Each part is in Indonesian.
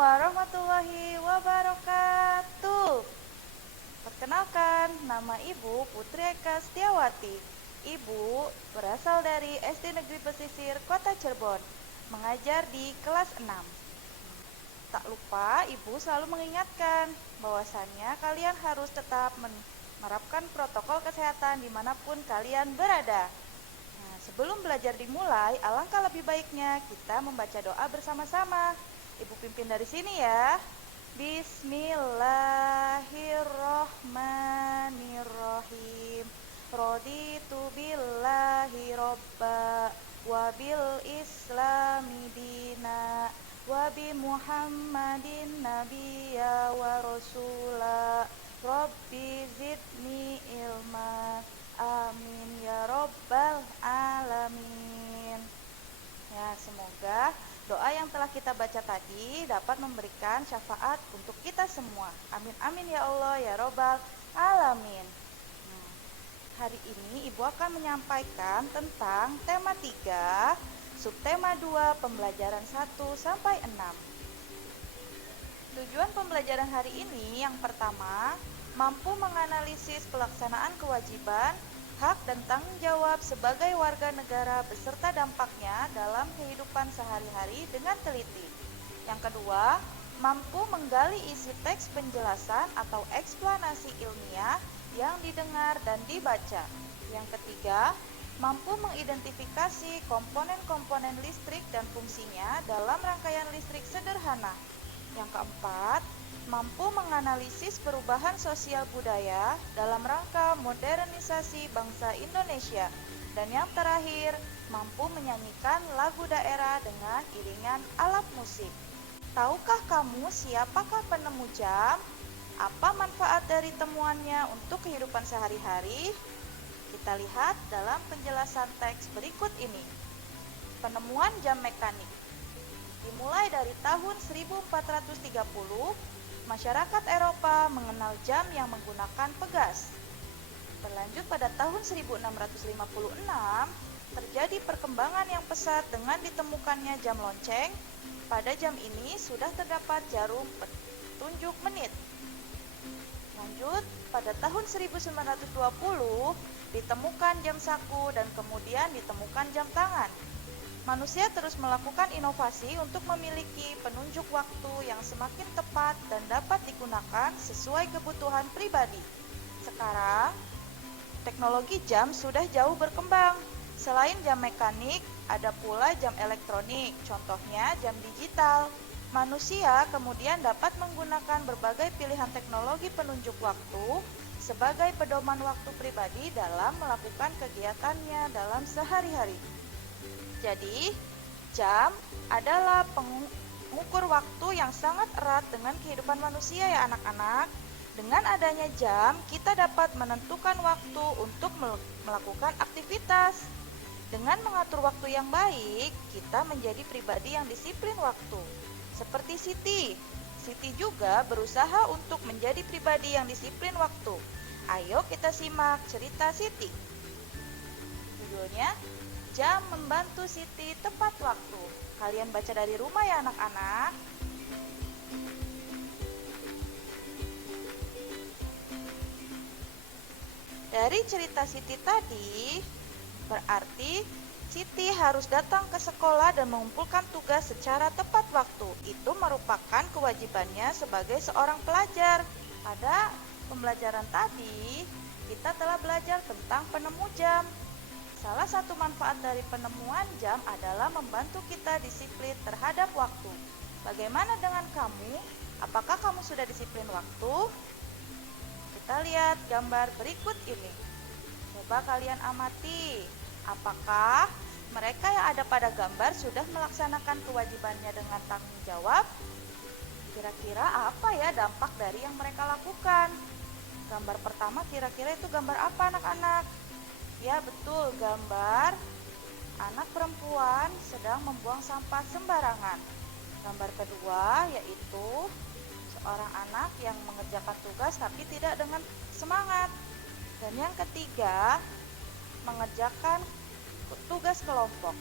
warahmatullahi wabarakatuh. Perkenalkan, nama Ibu Putri Eka Setiawati. Ibu berasal dari SD Negeri Pesisir Kota Cirebon, mengajar di kelas 6. Tak lupa, Ibu selalu mengingatkan bahwasannya kalian harus tetap menerapkan protokol kesehatan dimanapun kalian berada. Nah, sebelum belajar dimulai, alangkah lebih baiknya kita membaca doa bersama-sama. Ibu pimpin dari sini ya. Bismillahirrohmanirrohim. Raditu billahi robba wabil islami dina wabi muhammadin nabiyya wa rasula rabbi zidni ilma amin ya robbal alamin. Ya, semoga doa yang telah kita baca tadi dapat memberikan syafaat untuk kita semua. Amin amin ya Allah ya robbal alamin. Hari ini Ibu akan menyampaikan tentang tema 3, subtema 2, pembelajaran 1 sampai 6. Tujuan pembelajaran hari ini yang pertama, mampu menganalisis pelaksanaan kewajiban, hak dan tanggung jawab sebagai warga negara beserta dampaknya dalam kehidupan sehari-hari dengan teliti. Yang kedua, mampu menggali isi teks penjelasan atau eksplanasi ilmiah yang didengar dan dibaca. Yang ketiga, mampu mengidentifikasi komponen-komponen listrik dan fungsinya dalam rangkaian listrik sederhana. Yang keempat, mampu menganalisis perubahan sosial budaya dalam rangka modernisasi bangsa Indonesia. Dan yang terakhir, mampu menyanyikan lagu daerah dengan iringan alat musik. Tahukah kamu siapakah penemu jam? Apa manfaat dari temuannya untuk kehidupan sehari-hari? Kita lihat dalam penjelasan teks berikut ini. Penemuan jam mekanik. Dimulai dari tahun 1430, masyarakat Eropa mengenal jam yang menggunakan pegas. Berlanjut pada tahun 1656, terjadi perkembangan yang pesat dengan ditemukannya jam lonceng. Pada jam ini sudah terdapat jarum petunjuk menit. Lanjut, pada tahun 1920 ditemukan jam saku dan kemudian ditemukan jam tangan. Manusia terus melakukan inovasi untuk memiliki penunjuk waktu yang semakin tepat dan dapat digunakan sesuai kebutuhan pribadi. Sekarang, teknologi jam sudah jauh berkembang. Selain jam mekanik, ada pula jam elektronik, contohnya jam digital. Manusia kemudian dapat menggunakan berbagai pilihan teknologi penunjuk waktu sebagai pedoman waktu pribadi dalam melakukan kegiatannya dalam sehari-hari. Jadi, jam adalah pengukur waktu yang sangat erat dengan kehidupan manusia ya anak-anak. Dengan adanya jam, kita dapat menentukan waktu untuk melakukan aktivitas. Dengan mengatur waktu yang baik, kita menjadi pribadi yang disiplin waktu. Seperti Siti. Siti juga berusaha untuk menjadi pribadi yang disiplin waktu. Ayo kita simak cerita Siti. Judulnya, Jam Membantu Siti Tepat Waktu. Kalian baca dari rumah ya anak-anak. Dari cerita Siti tadi, berarti Siti harus datang ke sekolah dan mengumpulkan tugas secara tepat waktu. Itu merupakan kewajibannya sebagai seorang pelajar. Pada pembelajaran tadi, kita telah belajar tentang penemu jam. Salah satu manfaat dari penemuan jam adalah membantu kita disiplin terhadap waktu. Bagaimana dengan kamu? Apakah kamu sudah disiplin waktu? Kita lihat gambar berikut ini. Coba kalian amati. Apakah mereka yang ada pada gambar sudah melaksanakan kewajibannya dengan tanggung jawab? Kira-kira apa ya dampak dari yang mereka lakukan? Gambar pertama kira-kira itu gambar apa anak-anak? Ya betul, gambar anak perempuan sedang membuang sampah sembarangan. Gambar kedua yaitu seorang anak yang mengerjakan tugas tapi tidak dengan semangat. Dan yang ketiga, mengerjakan tugas kelompok.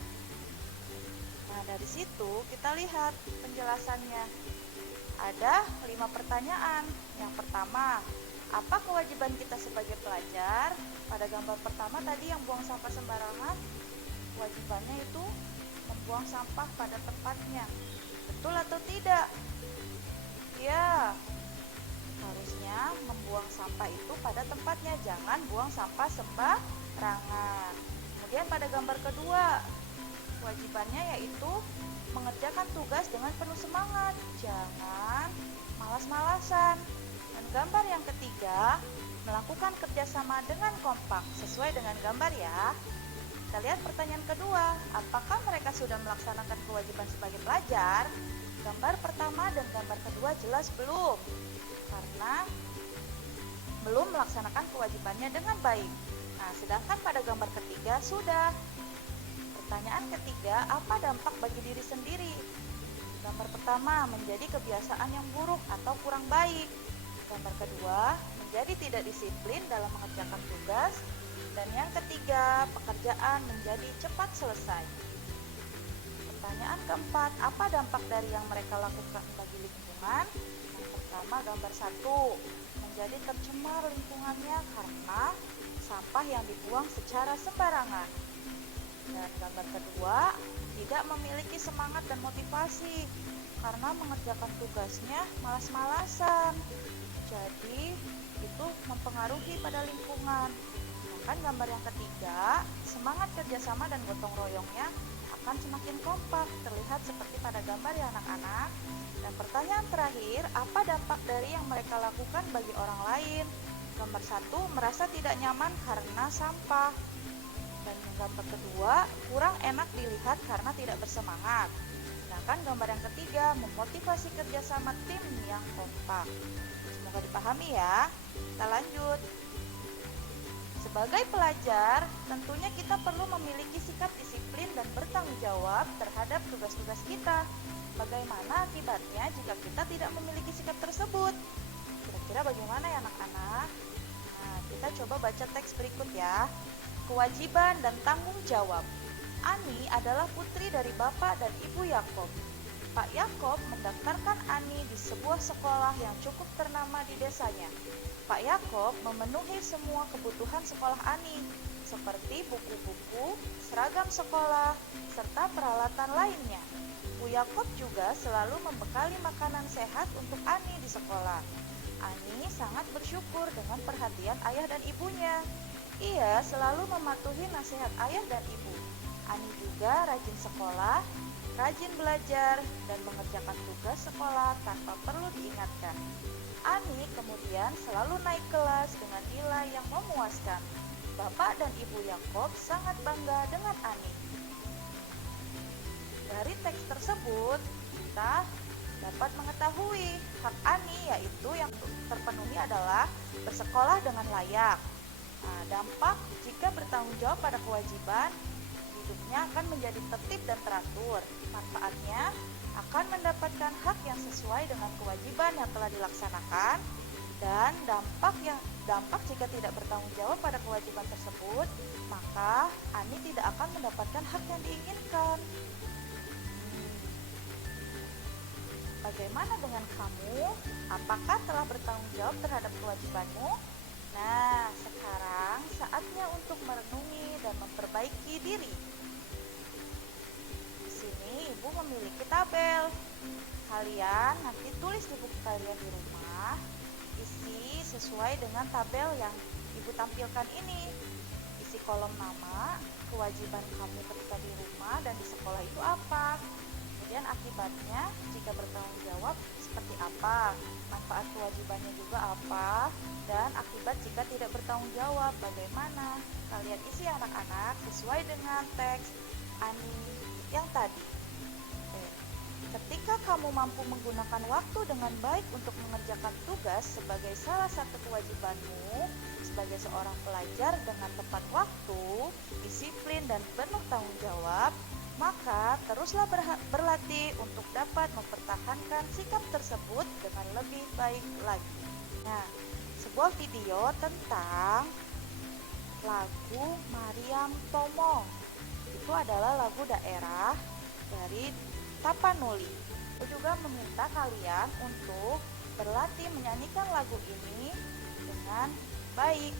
Nah, dari situ kita lihat penjelasannya. Ada 5 pertanyaan. Yang pertama, apa kewajiban kita sebagai pelajar? Pada gambar pertama tadi yang buang sampah sembarangan, kewajibannya itu membuang sampah pada tempatnya. Betul atau tidak? Ya, harusnya membuang sampah itu pada tempatnya, jangan buang sampah sembarangan. Kemudian pada gambar kedua, kewajibannya yaitu mengerjakan tugas dengan penuh semangat, jangan malas-malasan. Dan gambar yang ketiga, melakukan kerjasama dengan kompak, sesuai dengan gambar ya. Kita lihat pertanyaan kedua, apakah mereka sudah melaksanakan kewajiban sebagai pelajar? Gambar pertama dan gambar kedua jelas belum, karena belum melaksanakan kewajibannya dengan baik. Nah, sedangkan pada gambar ketiga sudah. Pertanyaan ketiga, apa dampak bagi diri sendiri? Gambar pertama, menjadi kebiasaan yang buruk atau kurang baik. Gambar kedua, menjadi tidak disiplin dalam mengerjakan tugas. Dan yang ketiga, pekerjaan menjadi cepat selesai. Pertanyaan keempat, apa dampak dari yang mereka lakukan bagi lingkungan? Yang pertama, gambar 1, menjadi tercemar lingkungannya karena sampah yang dibuang secara sembarangan. Dan gambar kedua, tidak memiliki semangat dan motivasi karena mengerjakan tugasnya malas-malasan. Jadi, itu mempengaruhi pada lingkungan. Sedangkan gambar yang ketiga, semangat kerjasama dan gotong royongnya akan semakin kompak, terlihat seperti pada gambar ya anak-anak. Dan pertanyaan terakhir, apa dampak dari yang mereka lakukan bagi orang lain? Gambar 1, merasa tidak nyaman karena sampah. Dan gambar kedua, kurang enak dilihat karena tidak bersemangat. Sedangkan gambar yang ketiga, memotivasi kerjasama tim yang kompak. Semoga dipahami ya. Kita lanjut. Sebagai pelajar, tentunya kita perlu memiliki sikap disiplin dan bertanggung jawab terhadap tugas-tugas kita. Bagaimana akibatnya jika kita tidak memiliki sikap tersebut? Kira-kira bagaimana ya anak-anak? Nah, kita coba baca teks berikut ya. Kewajiban dan tanggung jawab. Ani adalah putri dari Bapak dan Ibu Yakob. Pak Yakob mendaftarkan Ani di sebuah sekolah yang cukup ternama di desanya. Pak Yakob memenuhi semua kebutuhan sekolah Ani, seperti buku-buku, seragam sekolah, serta peralatan lainnya. Bu Yakob juga selalu membekali makanan sehat untuk Ani di sekolah. Ani sangat bersyukur dengan perhatian ayah dan ibunya. Ia selalu mematuhi nasihat ayah dan ibu. Ani juga rajin sekolah, rajin belajar, dan mengerjakan tugas sekolah tanpa perlu diingatkan. Ani kemudian selalu naik kelas dengan nilai yang memuaskan. Bapak dan Ibu Yakob sangat bangga dengan Ani. Dari teks tersebut, kita dapat mengetahui hak Ani, yaitu yang terpenuhi adalah bersekolah dengan layak. Nah, dampak jika bertanggung jawab pada kewajiban, hidupnya akan menjadi tertib dan teratur. Manfaatnya akan mendapatkan hak yang sesuai dengan kewajiban yang telah dilaksanakan, dan dampak jika tidak bertanggung jawab pada kewajiban tersebut, maka Ani tidak akan mendapatkan hak yang diinginkan. Bagaimana dengan kamu? Apakah telah bertanggung jawab terhadap kewajibanmu? Nah, sekarang saatnya untuk merenungi dan memperbaiki diri. Di sini Ibu memiliki tabel. Kalian nanti tulis di buku kalian di rumah, isi sesuai dengan tabel yang Ibu tampilkan ini. Isi kolom nama, kewajiban kamu ketika di rumah dan di sekolah itu apa. Kemudian akibatnya jika bertanggung jawab seperti apa, manfaat kewajibannya juga apa, dan akibat jika tidak bertanggung jawab bagaimana. Kalian isi anak-anak sesuai dengan teks Ani yang tadi. Ketika kamu mampu menggunakan waktu dengan baik untuk mengerjakan tugas sebagai salah satu kewajibanmu sebagai seorang pelajar dengan tepat waktu, disiplin dan penuh tanggung jawab, maka teruslah berlatih untuk dapat mempertahankan sikap tersebut dengan lebih baik lagi. Nah, sebuah video tentang lagu Mariam Tomong. Itu adalah lagu daerah dari Tapanuli. Aku juga meminta kalian untuk berlatih menyanyikan lagu ini dengan baik.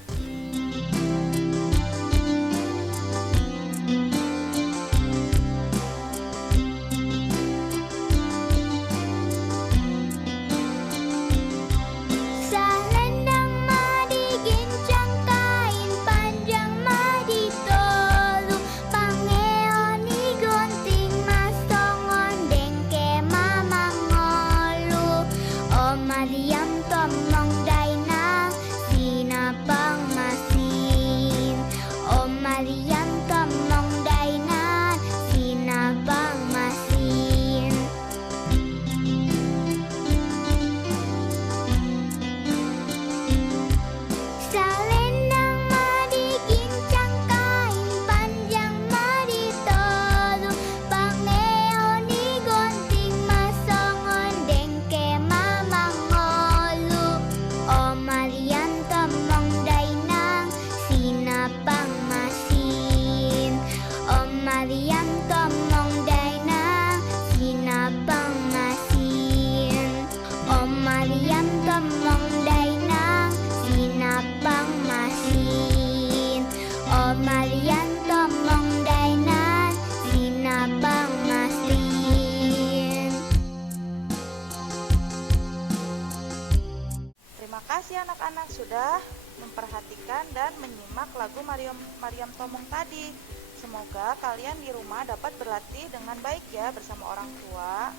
Salendang madigincang kain panjang maditolu pangeoni gunting masongon dengke mamangolu o Mariam tomong dainang sinapang masin o Mariam tomong dainang sinapang masin. Salendang madigincang kain panjang maditolu pangeoni gunting masongon dengke mamangolu o Marian tomong dainang sinapang masin o Marian tomong dainang sinapang masin o Marian tomong dainang sinapang masin o Marian tomong dainang sinapang masin. Terima kasih anak-anak sudah memperhatikan dan menyimak lagu Mariam Tomong tadi. Semoga kalian di rumah dapat berlatih dengan baik ya bersama orang tua.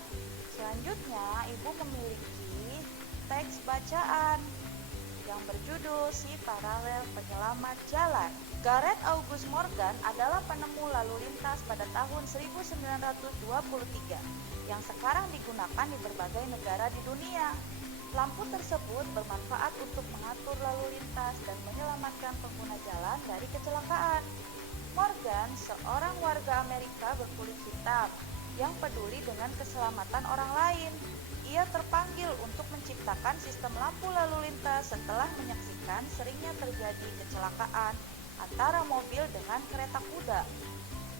Selanjutnya, Ibu memiliki teks bacaan yang berjudul Si Paralel Penyelamat Jalan. Gareth August Morgan adalah penemu lalu lintas pada tahun 1923 yang sekarang digunakan di berbagai negara di dunia. Lampu tersebut bermanfaat untuk mengatur lalu lintas dan menyelamatkan pengguna jalan dari kecelakaan. Morgan, seorang warga Amerika berkulit hitam yang peduli dengan keselamatan orang lain. Ia terpanggil untuk menciptakan sistem lampu lalu lintas setelah menyaksikan seringnya terjadi kecelakaan antara mobil dengan kereta kuda.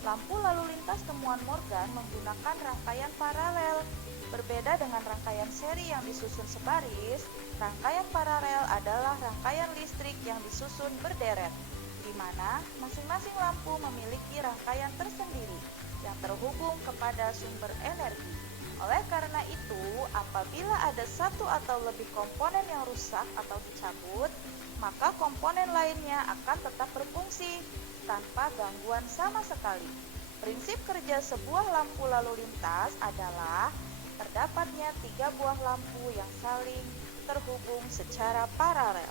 Lampu lalu lintas temuan Morgan menggunakan rangkaian paralel. Berbeda dengan rangkaian seri yang disusun sebaris, rangkaian paralel adalah rangkaian listrik yang disusun berderet, di mana masing-masing lampu memiliki rangkaian tersendiri yang terhubung kepada sumber energi. Oleh karena itu, apabila ada satu atau lebih komponen yang rusak atau dicabut, maka komponen lainnya akan tetap berfungsi tanpa gangguan sama sekali. Prinsip kerja sebuah lampu lalu lintas adalah terdapatnya 3 buah lampu yang saling terhubung secara paralel.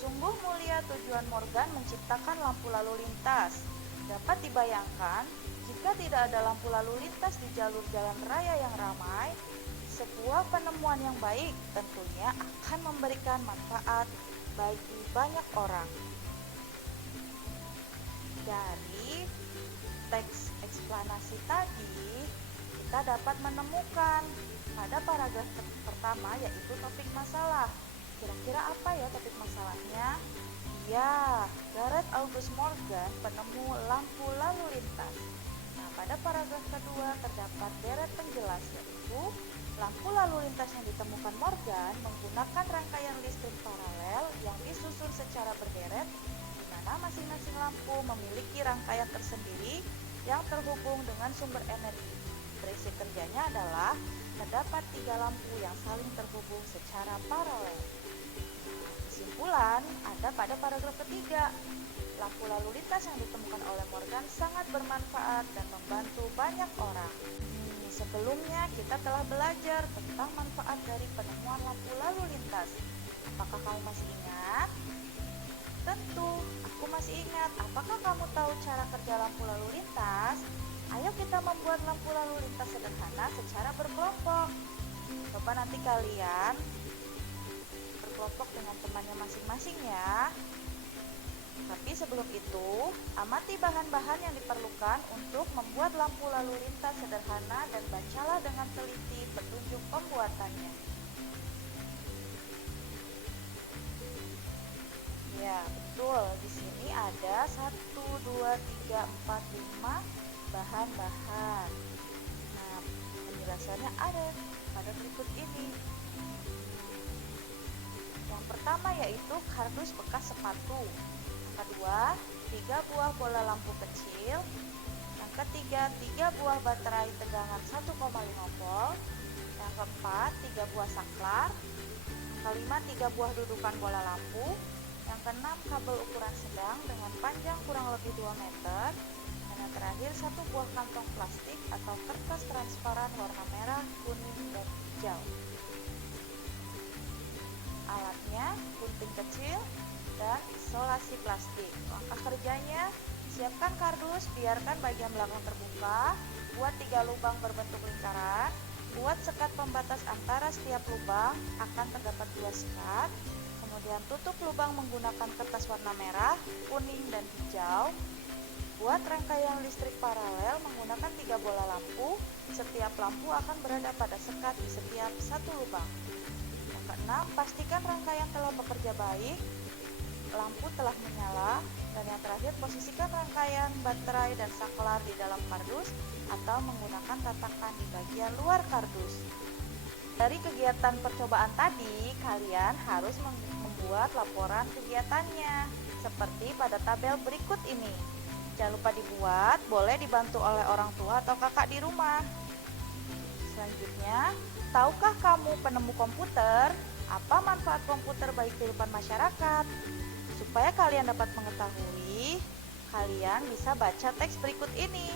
Sungguh mulia tujuan Morgan menciptakan lampu lalu lintas. Dapat dibayangkan, jika tidak ada lampu lalu lintas di jalur jalan raya yang ramai, sebuah penemuan yang baik tentunya akan memberikan manfaat bagi banyak orang. Dari teks eksplanasi tadi, kita dapat menemukan pada paragraf pertama yaitu topik masalah. Kira-kira apa ya topik masalahnya? Ya, Gareth August Morgan, penemu lampu lalu lintas. Nah, pada paragraf kedua terdapat deret penjelas yaitu lampu lalu lintas yang ditemukan Morgan menggunakan rangkaian listrik paralel yang disusun secara berderet, di mana masing-masing lampu memiliki rangkaian tersendiri yang terhubung dengan sumber energi. Prinsip kerjanya adalah terdapat 3 lampu yang saling terhubung secara paralel. Kesimpulan ada pada paragraf ketiga. Lampu lalu lintas yang ditemukan oleh Morgan sangat bermanfaat dan membantu banyak orang. Sebelumnya kita telah belajar tentang manfaat dari penemuan lampu lalu lintas. Apakah kamu masih ingat? Tentu, aku masih ingat. Apakah kamu tahu cara kerja lampu lalu lintas? Ayo kita membuat lampu lalu lintas sederhana secara berkelompok. Coba nanti kalian berkelompok dengan temannya masing-masing ya. Tapi sebelum itu, amati bahan-bahan yang diperlukan untuk membuat lampu lalu lintas sederhana dan bacalah dengan teliti petunjuk pembuatannya. Ya, betul. Di sini ada 1, 2, 3, 4, 5 bahan-bahan. Nah, dasarnya ada pada berikut ini. Yang pertama yaitu kardus bekas sepatu. Yang kedua, 3 buah bola lampu kecil. Yang ketiga, 3 buah baterai tegangan 1,5 volt. Yang keempat, 3 buah saklar. Yang kelima, 3 buah dudukan bola lampu. Yang keenam, kabel ukuran sedang dengan panjang kurang lebih 2 meter. Dan yang terakhir, 1 buah kantong plastik atau kertas transparan warna merah, kuning, dan hijau. Alatnya, gunting kecil dan isolasi plastik. Langkah kerjanya, siapkan kardus, biarkan bagian belakang terbuka, buat 3 lubang berbentuk lingkaran, buat sekat pembatas antara setiap lubang, akan terdapat 2 sekat. Kemudian tutup lubang menggunakan kertas warna merah, kuning, dan hijau. Buat rangkaian listrik paralel menggunakan 3 bola lampu. Setiap lampu akan berada pada sekat di setiap 1 lubang. Yang keenam, pastikan rangkaian telah bekerja baik, lampu telah menyala. Dan yang terakhir, posisikan rangkaian baterai dan saklar di dalam kardus atau menggunakan tatakan di bagian luar kardus. Dari kegiatan percobaan tadi, kalian harus membuat laporan kegiatannya seperti pada tabel berikut ini. Jangan lupa dibuat, boleh dibantu oleh orang tua atau kakak di rumah. Selanjutnya, tahukah kamu penemu komputer? Apa manfaat komputer bagi kehidupan masyarakat? Supaya kalian dapat mengetahui, kalian bisa baca teks berikut ini.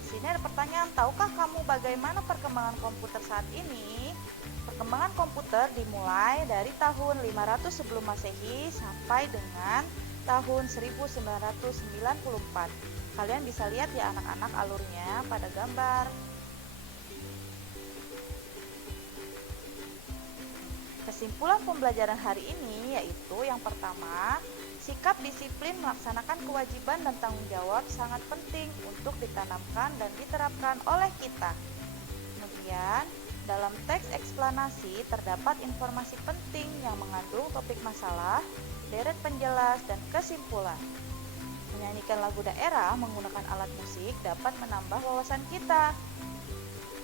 Di sini ada pertanyaan, tahukah kamu bagaimana perkembangan komputer saat ini? Perkembangan komputer dimulai dari tahun 500 sebelum Masehi sampai dengan tahun 1994. Kalian bisa lihat ya anak-anak alurnya pada gambar. Kesimpulan pembelajaran hari ini yaitu yang pertama, sikap disiplin melaksanakan kewajiban dan tanggung jawab sangat penting untuk ditanamkan dan diterapkan oleh kita. Kemudian, dalam teks eksplanasi terdapat informasi penting yang mengandung topik masalah, deret penjelas, dan kesimpulan. Menyanyikan lagu daerah menggunakan alat musik dapat menambah wawasan kita.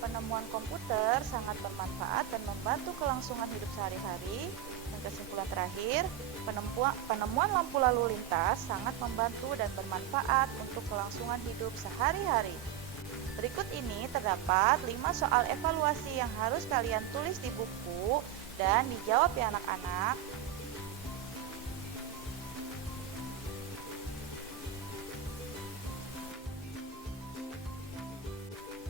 Penemuan komputer sangat bermanfaat dan membantu kelangsungan hidup sehari-hari. Dan kesimpulan terakhir, penemuan lampu lalu lintas sangat membantu dan bermanfaat untuk kelangsungan hidup sehari-hari. Berikut ini terdapat 5 soal evaluasi yang harus kalian tulis di buku dan dijawab ya anak-anak.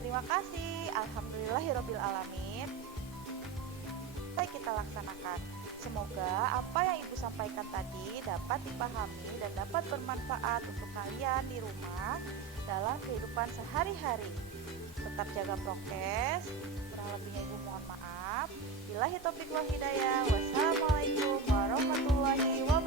Terima kasih, alhamdulillahirobbilalamin. Baik, kita laksanakan. Semoga apa yang Ibu sampaikan tadi dapat dipahami dan dapat bermanfaat untuk kalian di rumah dalam kehidupan sehari-hari. Tetap jaga prokes, kurang lebihnya Ibu mohon maaf. Billahi taufiq wal hidayah. Wassalamualaikum warahmatullahi wabarakatuh.